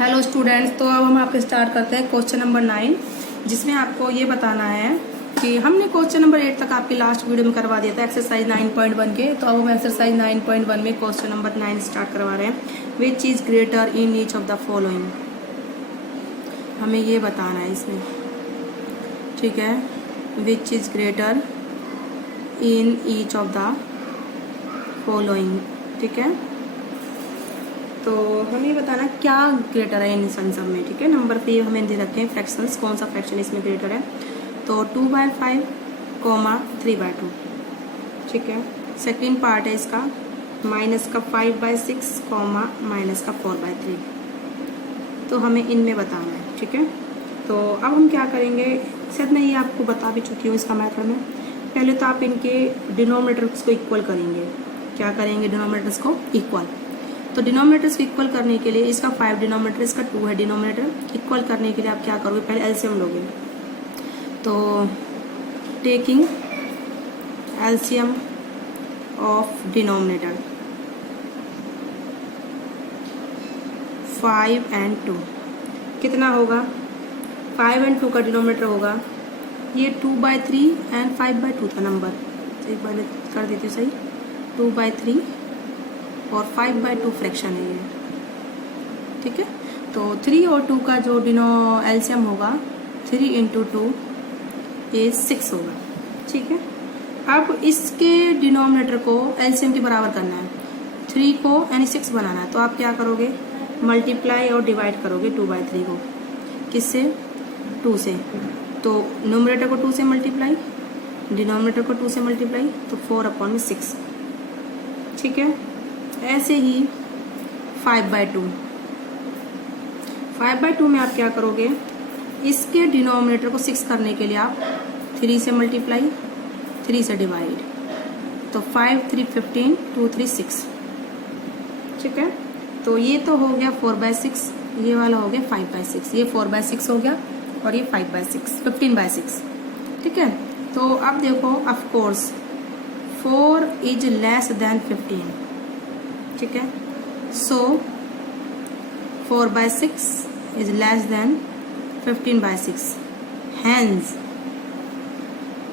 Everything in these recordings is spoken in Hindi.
हेलो स्टूडेंट्स, तो अब हम आपके स्टार्ट करते हैं क्वेश्चन नंबर 9, जिसमें आपको ये बताना है कि हमने क्वेश्चन नंबर 8 तक आपकी लास्ट वीडियो में करवा दिया था एक्सरसाइज 9.1 के। तो अब हम एक्सरसाइज 9.1 में क्वेश्चन नंबर 9 स्टार्ट करवा रहे हैं। Which is greater in each of the following, हमें ये बताना है इसमें, ठीक है। Which is greater in each of the following, ठीक है। तो हमें बताना क्या ग्रेटर है इन सब में, ठीक है। नंबर पे हमें दे रखे हैं फ्रैक्शंस, कौन सा फ्रैक्शन इसमें ग्रेटर है। तो 2/5, 3/2, ठीक है। सेकंड पार्ट है इसका माइनस का 5/6, माइनस का 4/3। तो हमें इनमें बताना है, ठीक है। तो अब हम क्या करेंगे, शायद मैं ये आपको बता भी चुकी हूँ इसका मेथड में। पहले तो आप इनके डिनोमिनेटर्स को इक्वल करेंगे। क्या करेंगे, डिनोमिनेटर्स को इक्वल। तो डिनोमिनेटर्स को इक्वल करने के लिए इसका 5 डिनोमिनेटर, इसका 2 है डिनोमिनेटर। इक्वल करने के लिए आप क्या करोगे, पहले एलसीएम लोगे। तो taking LCM of denominator 5 and 2 कितना होगा, 5 and 2 का डिनोमिनेटर होगा ये 2/3 and 5/2 था नंबर। तो एक बार कर देती हूँ सही, 2/3 और 5/2 फ्रैक्शन है ये, ठीक है। तो 3 और 2 का जो एलसीएम होगा 3 × 2 ये 6 होगा, ठीक है। अब इसके डिनोमिनेटर को एलसीएम के बराबर करना है, 3 को यानी 6 बनाना है। तो आप क्या करोगे, मल्टीप्लाई और डिवाइड करोगे 2/3 को, किससे, 2 से। तो नोमिनेटर को 2 से मल्टीप्लाई, डिनोमिनेटर को 2 से मल्टीप्लाई, तो 4/6, ठीक है। ऐसे ही 5/2 में आप क्या करोगे, इसके डिनोमिनेटर को 6 करने के लिए आप 3 से मल्टीप्लाई, 3 से डिवाइड, तो 5 3 15, 2 3 6, ठीक है। तो ये तो हो गया 4/6, ये वाला हो गया 5/6, ये 4/6 हो गया और ये 5/6, 15/6, ठीक है। तो अब देखो, of course 4 is less than 15, ठीक है। सो 4/6 is less than 15/6, hence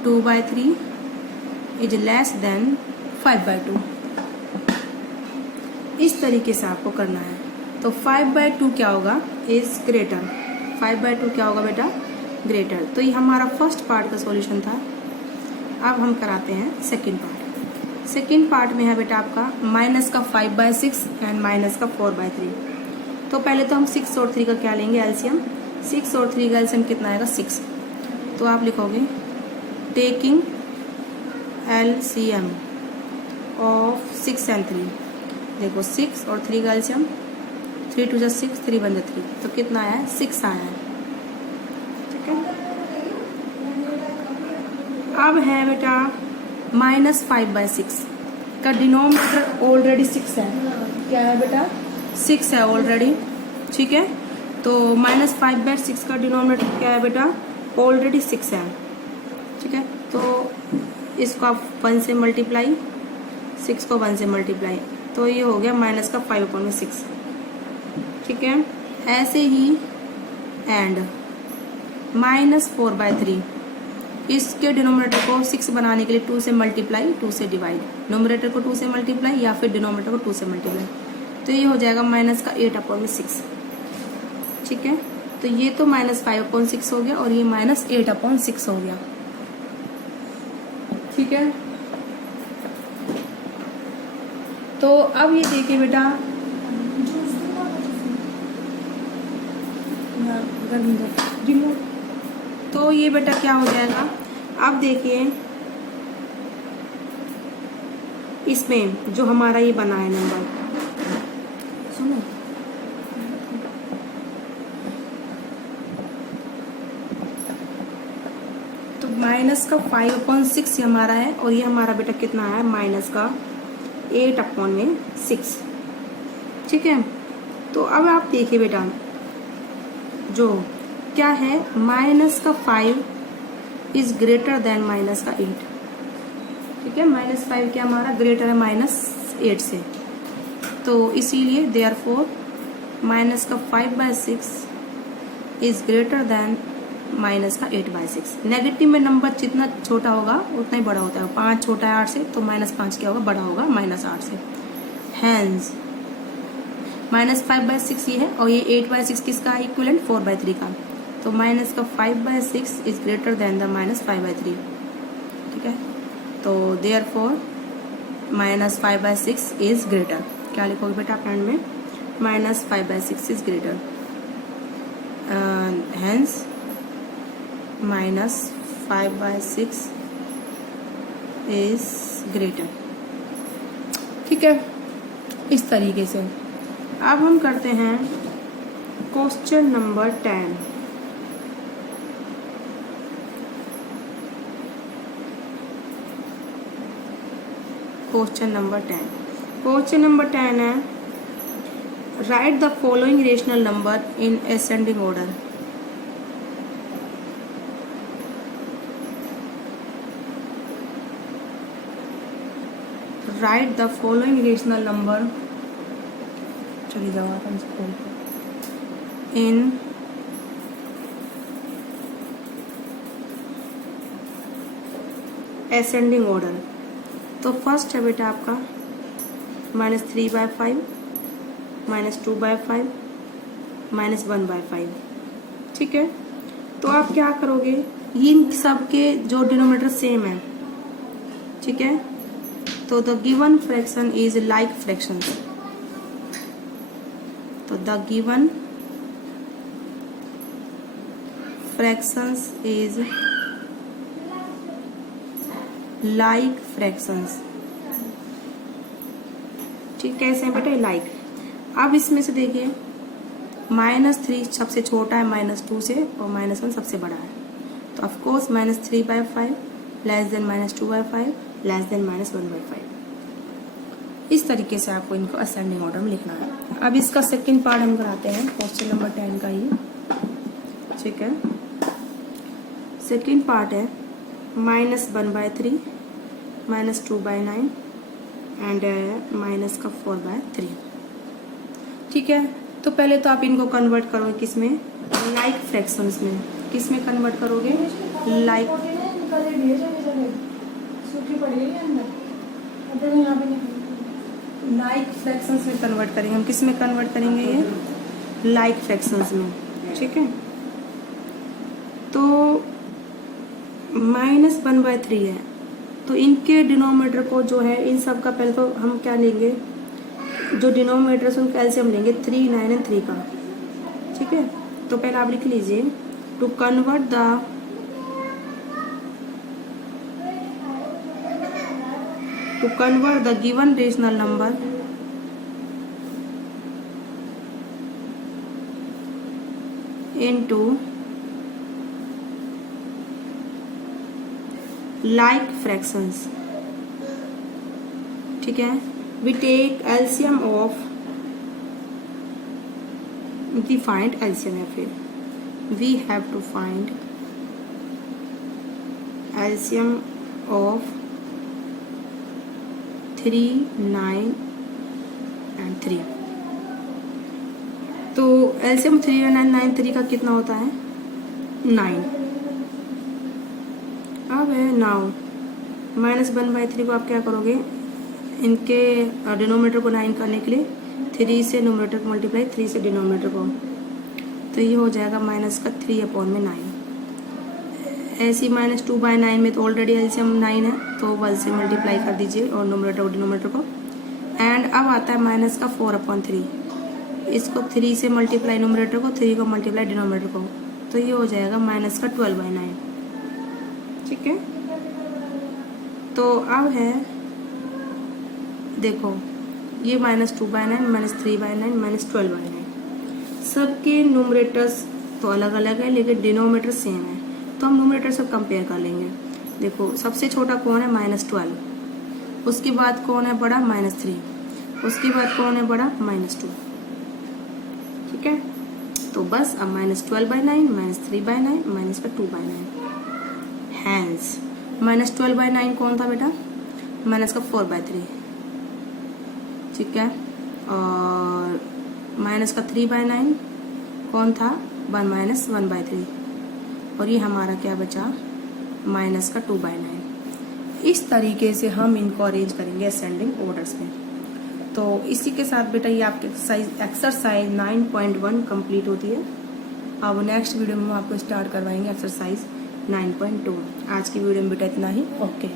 2/3 is less than 5/2। इस तरीके से आपको करना है। तो 5/2 क्या होगा, इज ग्रेटर। 5/2 क्या होगा बेटा, ग्रेटर। तो ये हमारा फर्स्ट पार्ट का सॉल्यूशन था। अब हम कराते हैं सेकंड पार्ट। सेकेंड पार्ट में है बेटा आपका माइनस का 5/6 एंड माइनस का 4/3। तो पहले तो हम 6 और 3 का क्या लेंगे, एलसीएम। 6 और 3 का एलसीएम कितना आएगा, 6। तो आप लिखोगे टेकिंग एलसीएम ऑफ 6 and 3। देखो 6 और 3 का एलसीएम, 3 2 6, 3 1 3, तो कितना आया है, 6 आया है, ठीक है। अब है बेटा माइनस 5/6 का डिनोमिनेटर ऑलरेडी 6 है। क्या है बेटा, 6 है ऑलरेडी, ठीक है। तो माइनस 5/6 का डिनोमिनेटर क्या है बेटा, ऑलरेडी 6 है, ठीक है। तो इसको आप 1 से मल्टीप्लाई, 6 को 1 से मल्टीप्लाई, तो ये हो गया माइनस का 5/6, ठीक है। ऐसे ही एंड माइनस 4/3, इसके डिनोमिनेटर को 6 बनाने के लिए 2 से मल्टीप्लाई, 2 से डिवाइड, नोमिनेटर को 2 से मल्टीप्लाई या फिर डिनोमिनेटर को 2 से मल्टीप्लाई, तो ये हो जाएगा माइनस का 8/6, ठीक है। तो ये तो माइनस 5/6 हो गया और ये माइनस 8/6 हो गया, ठीक है। तो अब ये देखिए बेटा, तो ये बेटा क्या हो जाएगा, अब देखिए इसमें जो हमारा ये बना है नंबर, सुनो, तो माइनस का 5/6 हमारा है और ये हमारा बेटा कितना है, माइनस का 8/6, ठीक है। तो अब आप देखिए बेटा, जो क्या है, माइनस का 5 इज ग्रेटर देन माइनस का 8, ठीक है। -5 क्या हमारा ग्रेटर है -8 से। तो इसीलिए देयरफॉर माइनस का 5/6 इज ग्रेटर देन माइनस का 8/6। नेगेटिव में नंबर जितना छोटा होगा उतना ही बड़ा होता है। 5 छोटा है 8 से, तो -5 क्या होगा, बड़ा होगा -8 से। हैंस -5/6 ये है, और ये 8/6 किसका है इक्विवेलेंट, 4/3 का। तो माइनस का 5/6 इज ग्रेटर देन द -5/3। ठीक है, तो देयरफॉर -5/6 इज ग्रेटर। क्या लिखोगे बेटा आप एंड में, -5/6 is greater, hence -5/6 is greater. ठीक है, इस तरीके से। अब हम करते हैं क्वेश्चन नंबर 10। क्वेश्चन नंबर 10 है, right the following rational number in ascending order. Right the following rational number, चली जाओ आराम से खोल के, इन असेंडिंग ऑर्डर। तो फर्स्ट है बेटा आपका -3/5, -2/5, -1/5। ठीक है, तो आप क्या करोगे, इन सब के जो डिनोमिनेटर सेम है, ठीक है, तो the given fraction is like fraction. तो the given fractions is like fractions. ठीक, कैसे है बेटा, लाइक। अब इसमें से देखिए -3 सबसे छोटा है -2 से, और -1 सबसे बड़ा है। तो of course -3/5 less than -2/5 less than -1/5। इस तरीके से आपको इनको असेंडिंग ऑर्डर में लिखना है। अब इसका सेकंड पार्ट हम कराते हैं क्वेश्चन नंबर 10 का ही। ठीक है, सेकंड पार्ट है -1/3, -2/9 एंड -4/3। ठीक है, तो पहले तो आप इनको कन्वर्ट करोगे किसमें, लाइक फ्रैक्शंस में। किस में कन्वर्ट करोगे, लाइक फ्रैक्शंस में कन्वर्ट करेंगे हम। किस में कन्वर्ट करेंगे, ये लाइक फ्रैक्शंस में। ठीक है, तो -1/3 है, तो इनके डिनोमिनेटर को जो है, इन सब का पहले तो हम क्या लेंगे, जो डिनोमिनेटर है उनका एलसीएम लेंगे 3, 9 एंड 3 का। ठीक है, तो पहले आप लिख लीजिए, to convert the given rational number into like fractions। ठीक है, we take LCM of, we find LCM है, फिर we have to find LCM of 3, 9 and 3। तो LCM 3 और 9, 3 का कितना होता है, 9। अब है नाउ -1/3 को आप क्या करोगे, इनके डिनोमिनेटर को 9 करने के लिए 3 से न्यूमरेटर को मल्टीप्लाई, 3 से डिनोमिनेटर को, तो ये हो जाएगा -3/9। ऐसी -2/9 में तो ऑलरेडी एलसीएम 9 है, तो 1 से मल्टीप्लाई कर दीजिए और न्यूमरेटर और डिनोमिनेटर को। एंड अब आता है -4/3, इसको 3 से मल्टीप्लाई न्यूमरेटर को, 3 को मल्टीप्लाई डिनोमिनेटर को, तो ये हो जाएगा -12/9। ठीक है, तो अब है देखो, ये -2/9, -3/9, -12/9, सबके न्यूमरेटर्स तो अलग अलग है लेकिन डिनोमिनेटर सेम है, तो हम न्यूमरेटर सब कंपेयर कर लेंगे। देखो सबसे छोटा कौन है, -12, उसके बाद कौन है बड़ा, -3, उसके बाद कौन है बड़ा, -2। ठीक है, तो बस अब -12/9, -3/9, -2/9। हैंस -12/9 कौन था बेटा, -4/3। ठीक है, और माइनस का 3/9 कौन था 1 माइनस 1/3 और ये हमारा क्या बचा माइनस का 2/9। इस तरीके से हम इनको अरेंज करेंगे असेंडिंग ऑर्डर्स में। तो इसी के साथ बेटा ये आपकी एक्सरसाइज 9.1 कंप्लीट होती है। अब नेक्स्ट वीडियो में हम आपको स्टार्ट करवाएंगे एक्सरसाइज 9.2। आज की वीडियो में बेटा इतना ही। ओके।